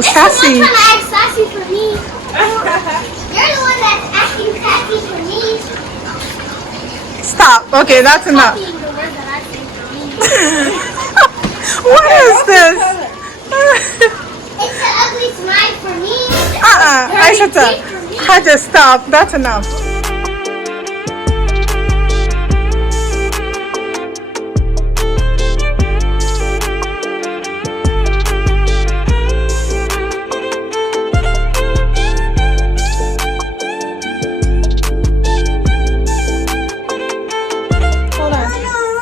Ooh, sassy. You're the one trying to act sassy for me. You're the one that's acting sassy for me. Stop. Okay, that's enough. Copying the word that I say for me. What is this? It's an ugly smile for me. Aishata, Haja, stop. That's enough. Hold on.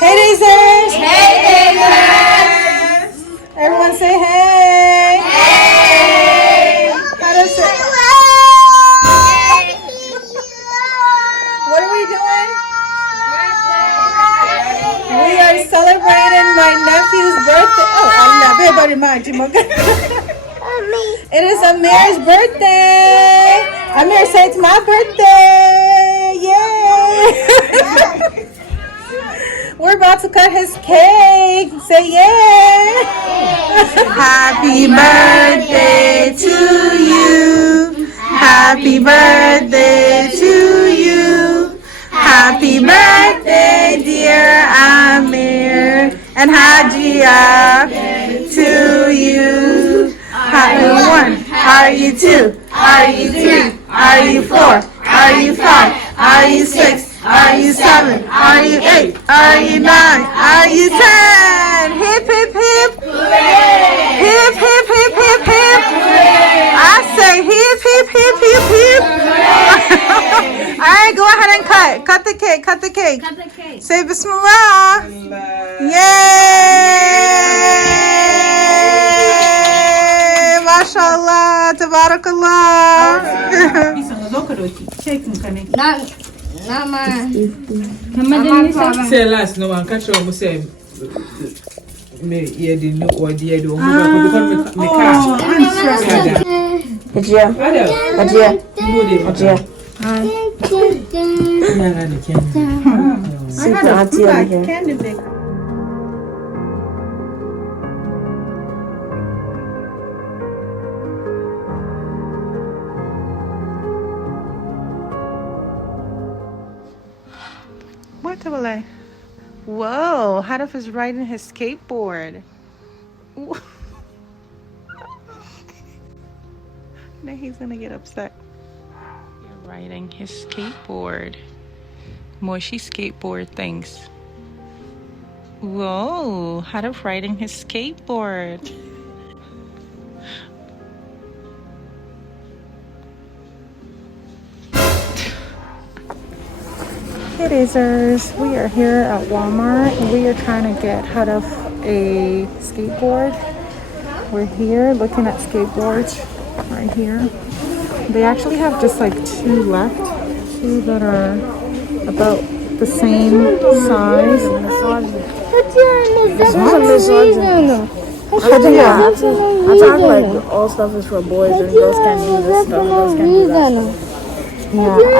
Hey, Dazers. Hey, Dazers. Everyone say hey. Hey. How does it? What are we doing? We are celebrating my nephew's birthday. Oh, I love everybody, it is Amir's birthday. Amir, say it's my birthday. Yay. We're about to cut his cake. Say yay. Happy birthday to you. Happy birthday to you. Happy birthday, dear Amir. And Hajia to you. Are you 1? Are you 2? Are you 3? Are you 4? Are you 5? Are you 6? Are you 7? Are you 8? Are you 9? Are you 10? Hip, hip, hip. Hooray! Hip, hip, hip, hip, hip. Hooray! I say hip, hip, hip, hip, hip. All right, go ahead and cut. Cut the cake. Cut the cake. Cut the cake. Say Bismillah. Yay! Mashallah. Tabarakallah. Not mine. Say last no one catch on say me yeah the no or the do me car. Ajia. Ajia. Ajia. Super auntie over here. What the hell? Whoa, Hadaf is riding his skateboard. Now he's gonna get upset. You're riding his skateboard. Moshi skateboard things. Whoa, Hadaf riding his skateboard. Hey Dazers, we are here at Walmart and we are trying to get Hadaf a skateboard. We're here looking at skateboards right here. They actually have just like 2 left, 2 that are about the same size. I talk like all stuff is for boys and girls can't do this stuff, girls can't do that stuff. Yeah, they're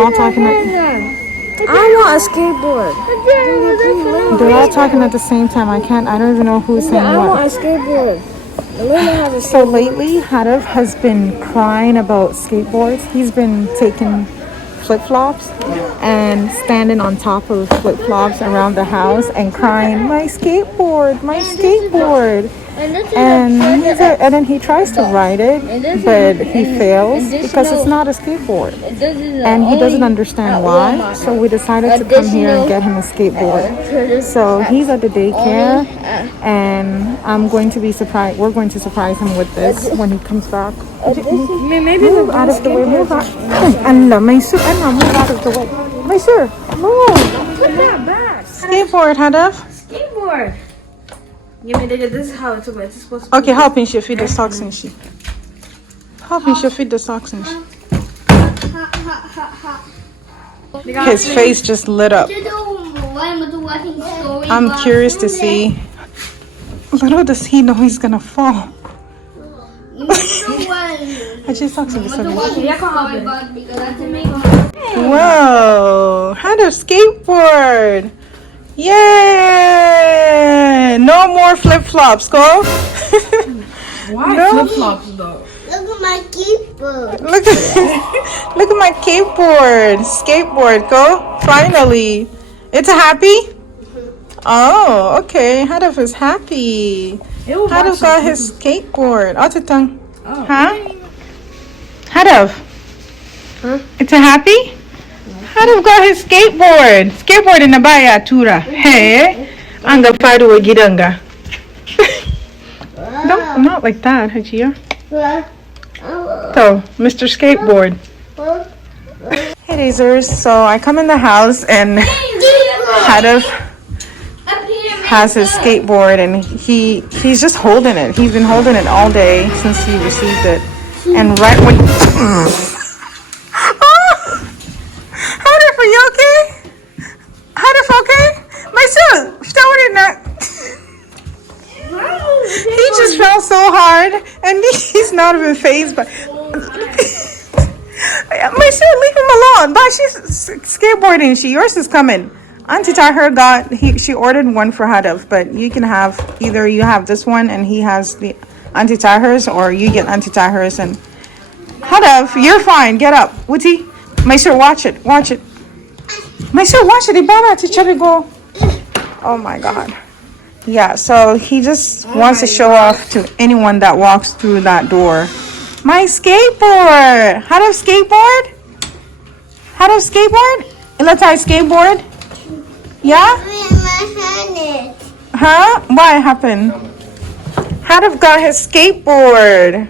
all talking at, I want a skateboard. they're all talking at the same time. I don't even know who's saying I want a what. skateboard. Elena has a So lately, Hadaf has been crying about skateboards. He's been taking flip-flops and standing on top of flip-flops around the house and crying, my skateboard, my skateboard. And then he tries to ride it, but he fails because it's not a skateboard. And he doesn't understand why. So we decided to come here and get him a skateboard. So he's at the daycare, and I'm going to be surprised. We're going to surprise him with this when he comes back. maybe Move out of the way. Move out. Anna, move out of the way. Mysur, move. put that back. Skateboard, Hadaf. Skateboard. Give me this is how it's supposed to Okay, help him feed the socks and shit. Help him feed the socks and shit. His face just lit up. I'm curious to see. Little does he know he's gonna fall. I just talked to this. Whoa! Had a skateboard. Yay! No more flip flops, go. Why No. flip-flops though? Look at my keyboard. Look at look at my skateboard. Go. Finally. It's a happy? Oh, okay. Hadaf is happy. Hadaf got his skateboard. Otitang. Huh? Hadaf. Huh? It's a happy? Hadaf got his skateboard. Skateboard in the baya tura. Hey. Anga paru gidanga. No, not like that, Hajia. So, Mr. Skateboard. Hey, Dazers. So I come in the house and Hadaf has his skateboard and he's just holding it. He's been holding it all day since he received it. And right when Hadaf, are you okay? Hadaf, okay? My son, he just fell so hard and he's not even phased by my son, leave him alone. But she's skateboarding. Yours is coming. Auntie Tahir she ordered one for Hadaf, but you can have either you have this one and he has the Auntie Tahir's, or you get Auntie Tahir's and Hadaf, you're fine. Get up. Wuti, my sir, watch it. My sir, watch it. Ibana to go. Oh my God. Yeah, so he just wants to show off to anyone that walks through that door. My skateboard. Hadaf skateboard? Ilatai skateboard? Yeah? Huh? What happened? Hadaf got his skateboard.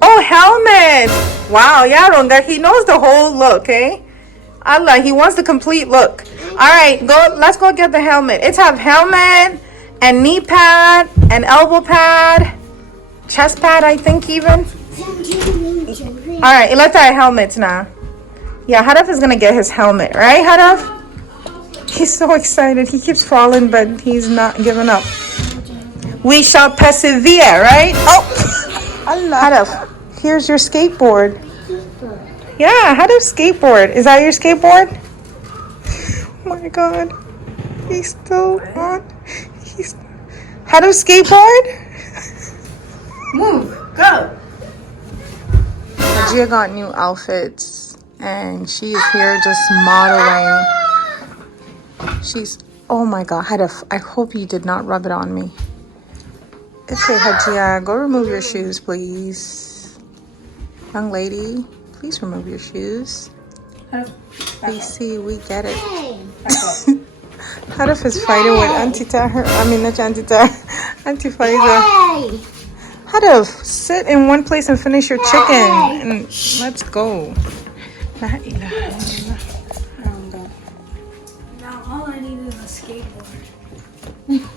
Oh, helmet. Wow, Yaronga, he knows the whole look, eh? Allah, he wants the complete look. All right, let's go get the helmet. It's have helmet and knee pad and elbow pad, chest pad, I think even. All right, let's have helmets now. Yeah, Hadaf is gonna get his helmet, right, Hadaf? He's so excited. He keeps falling, but he's not giving up. We shall persevere, right? Oh, Allah. Hadaf, here's your skateboard. Yeah, Hadaf's skateboard. Is that your skateboard? Oh my God. He's still on. Hadaf's skateboard? Move. Go. Gia got new outfits and she is here just modeling. Oh my God, Hadaf, I hope you did not rub it on me. Okay, Hajia, go remove your shoes, please. Young lady, please remove your shoes. We see, we get it. Hadaf is fighting with Auntie Tahir. I mean, not Auntie Tahir. Auntie Faiza. Hadaf, sit in one place and finish your chicken. And let's go. La ilaha illallah. Now all I need is a skateboard.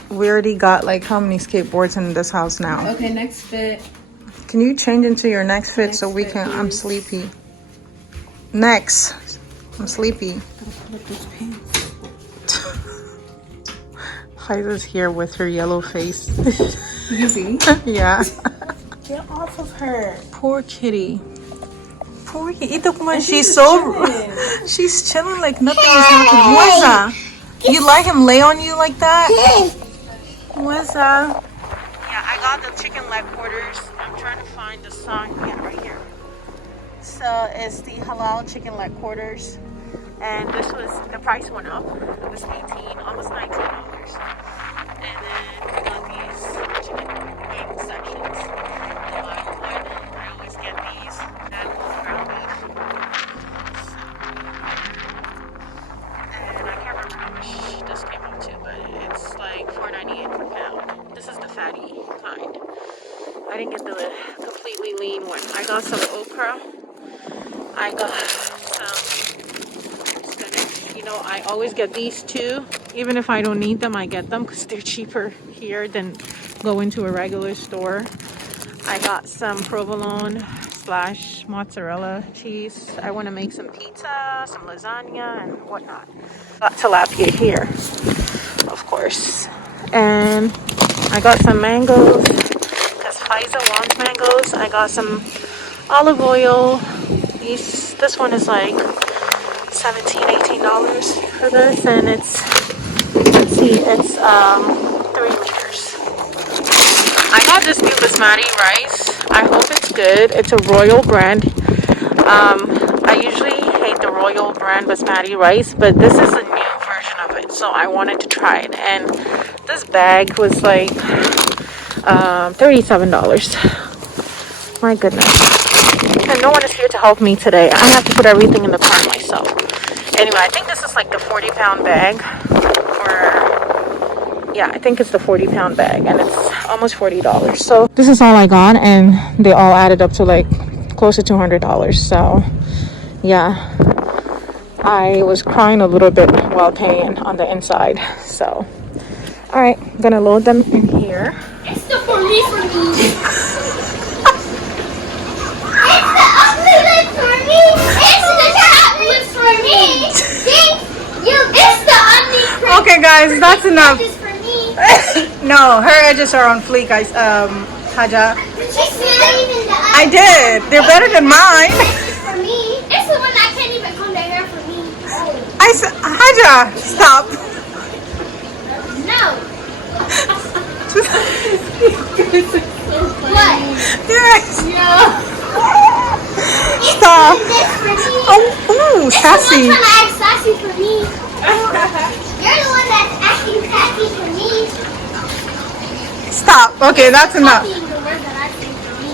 We already got like how many skateboards in this house now? Okay, next fit. Can you change into your next fit so we can? I'm sleepy. Next, I'm sleepy. Faiza's here with her yellow face. You see? Yeah. Get off of her. Poor kitty. Poor kitty. She's chilling like nothing is happening. Moza, you let him lay on you like that? Moza. Yeah, I got the chicken leg quarters. I'm trying to find the song. Yeah, right here. So it's the halal chicken leg quarters. And the price went up. It was $18, almost $19. And then we got these chicken wing sections. The live one, I always get these. And ground beef. And I can't remember how much this came out to, but it's like $4.98 per pound. This is the fatty kind. I didn't get the completely lean one. I got some okra. I got some spinach. You know, I always get these two. Even if I don't need them, I get them because they're cheaper here than going to a regular store. I got some provolone / mozzarella cheese. I want to make some pizza, some lasagna, and whatnot. Got tilapia here, of course. And I got some mangoes because Faiza wants mangoes. I got some olive oil. This one is like $17, $18 for this, and it's 3 liters. I got this new basmati rice. I hope it's good. It's a Royal brand. I usually hate the Royal brand basmati rice, but this is a new version of it, so I wanted to try it. And this bag was like $37. My goodness. And no one is here to help me today. I have to put everything in the car myself. Anyway, I think this is like the 40-pound bag. Yeah, I think it's the 40-pound bag, and it's almost $40. So this is all I got, and they all added up to like close to $200. So yeah, I was crying a little bit while paying on the inside. So all right, I'm gonna load them in here. It's the for me. It's the ugly lips for me. It's the cat lips for me. See? It's the ugly. Okay, guys, that's enough. It's for me. No, her edges are on fleek, guys. Haja. It's not even the ugly. I did. They're better than mine. It's for me. It's the one that can't even comb their hair for me. Haja, stop. No. What? Yes. No. Stop. This for me. Oh, ooh, sassy. It's the one trying to act sassy for me. You're the one that's acting sassy for me. Stop. Okay, that's enough. Copying the word that I say for me.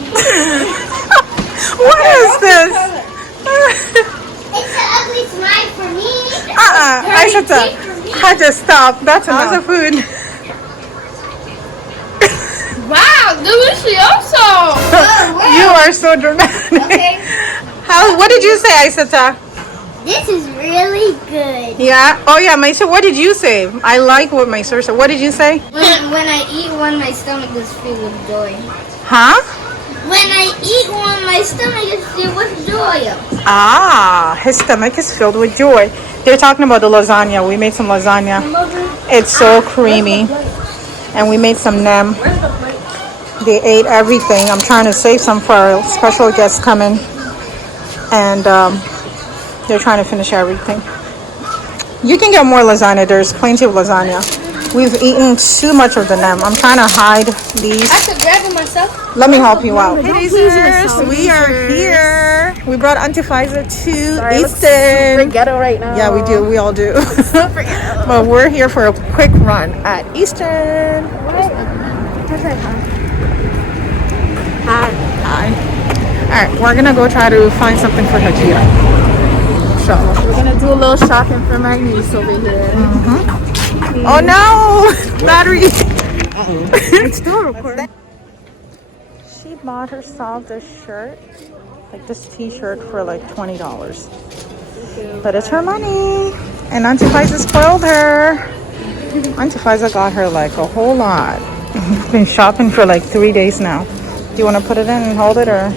What is this? It's the ugly smile for me. Aishata. Haja, stop. That's enough food. Wow, delicioso. You are so dramatic. Okay. What did you say, Aishata? This is really good. Yeah. Oh, yeah, Maisha, what did you say? I like what Maisha said. What did you say? When I eat one, my stomach is filled with joy. Huh? When I eat one, my stomach is filled with joy. Ah, his stomach is filled with joy. They're talking about the lasagna. We made some lasagna. It's so creamy. And we made some nem. They ate everything. I'm trying to save some for our special guests coming. And they're trying to finish everything. You can get more lasagna. There's plenty of lasagna. We've eaten too much of the nem. I'm trying to hide these. I could grab it myself. Let me help you out. Hey, Dazers, we are here. We brought Auntie Fiza to Easton. Ghetto right now. Yeah, we do. We all do. But we're here for a quick run at Easton. Hi. All right, we're gonna go try to find something for Hajira. We're gonna do a little shopping for my niece over here. Oh no, battery. It's still recording. She bought herself this shirt, like this t-shirt for like $20. But it's her money. And Auntie Fiza spoiled her. Auntie Fiza got her like a whole lot. We've been shopping for like 3 days now. Do you want to put it in and hold it, or? I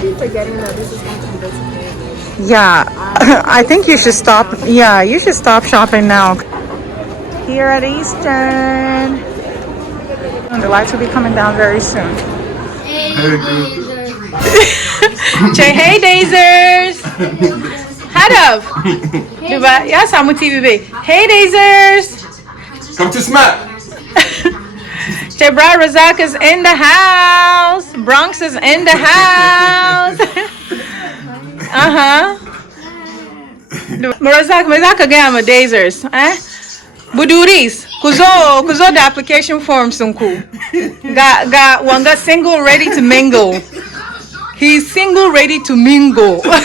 keep forgetting that this is going to be this. Yeah, I think you should stop. Yeah, you should stop shopping now. Here at Easton. And the lights will be coming down very soon. Say hey, Dazers. Head up. Yes, I'm with TV. Hey, Dazers. Come to smack. Jabra Razak is in the house. Bronx is in the house. Razak again, I'm a Dazers. Buduris, kuzo the application form sunku. Got one got single ready to mingle. He's single ready to mingle. This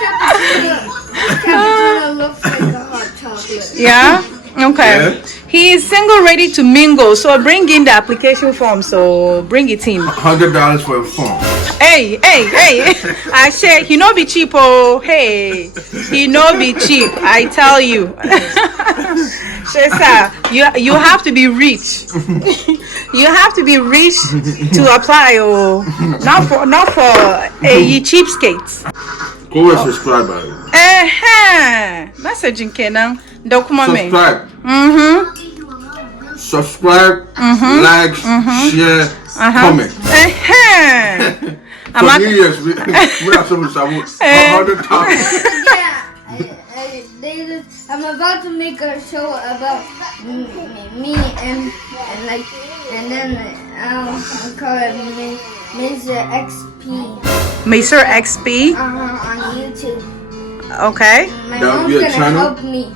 cappuccino looks like a hot chocolate. Yeah? Okay. Yeah. He is single ready to mingle. So bring in the application form. So bring it in. $100 for a phone. Hey. I said he no be cheap, oh. Hey. He no be cheap. I tell you. Shesa, you have to be rich. You have to be rich to apply, oh. Not for a cheapskates. Go and subscribe, buddy. Messaging kenan. Document me. Subscribe. Subscribe, like, share, comment. For New Year's, we have something to say. 100 times. They just I'm about to make a show about me and then I'll call it Mr. XP. Mr. XP. On YouTube. Okay. My That would mom's be a gonna channel? help me.